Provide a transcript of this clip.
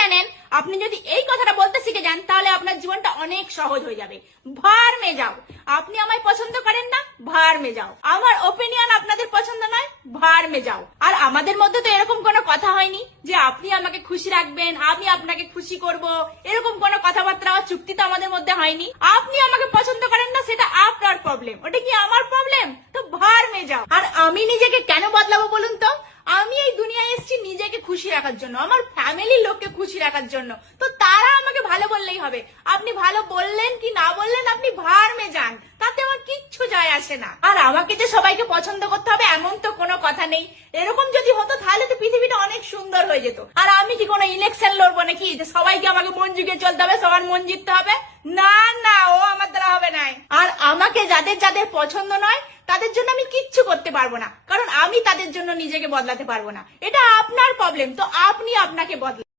জানেন, আপনি যদি এই কথাটা বলতে শিখে যান তাহলে আপনার জীবনটা অনেক সহজ হয়ে যাবে। ভার মে যাও। আপনি আমায় পছন্দ করেন না, ভার মে যাও। আমার ওপিনিয়ন আপনাদের পছন্দ নয়, ভার মে যাও। আর আমাদের মধ্যে তো এরকম কোনো কথা হয়নি যে আপনি আমাকে খুশি রাখবেন, আমি আপনাকে খুশি করব, এরকম কোনো কথাবার্তা বা চুক্তি তো আমাদের মধ্যে হয়নি। আপনি আমাকে পছন্দ করেন না, সেটা আপনার প্রবলেম, ওটা কি আমার প্রবলেম? তো ভার মে যাও। আর আমি নিজেকে কেন বদলাবো বলুন তো? আমি এই দুনিয়ায় এসেছি নিজেকে খুশি রাখার জন্য, আমার ফ্যামিলির লোককে খুশি রাখার জন্য। তো তারা আমাকে ভালো বললেই হবে। আপনি ভালো বললেন কি না বললেন, আপনি ভার মে যান, তাতে আমার কিচ্ছু যায় আসে না। আর আমাকে যে সবাইকে পছন্দ করতে হবে এমন তো কোনো কথা নেই। এরকম যদি হতো তাহলে তো পৃথিবীটা অনেক সুন্দর হয়ে যেত। আর আমি কি কোনো ইলেকশন লড়বো নাকি যে সবাইকে আমাকে মন জুগিয়ে চলতে হবে, সবার মন জিততে হবে? না না, ও আমার দ্বারা হবে না। আর আমাকে যাদের যাদের পছন্দ নয় তাদের জন্য আমি কিচ্ছু করতে পারবো না, কারণ আমি তাদের জন্য নিজেকে বদলাতে পারবো না। এটা আপনার প্রবলেম, তো আপনি আপনাকে বদলান।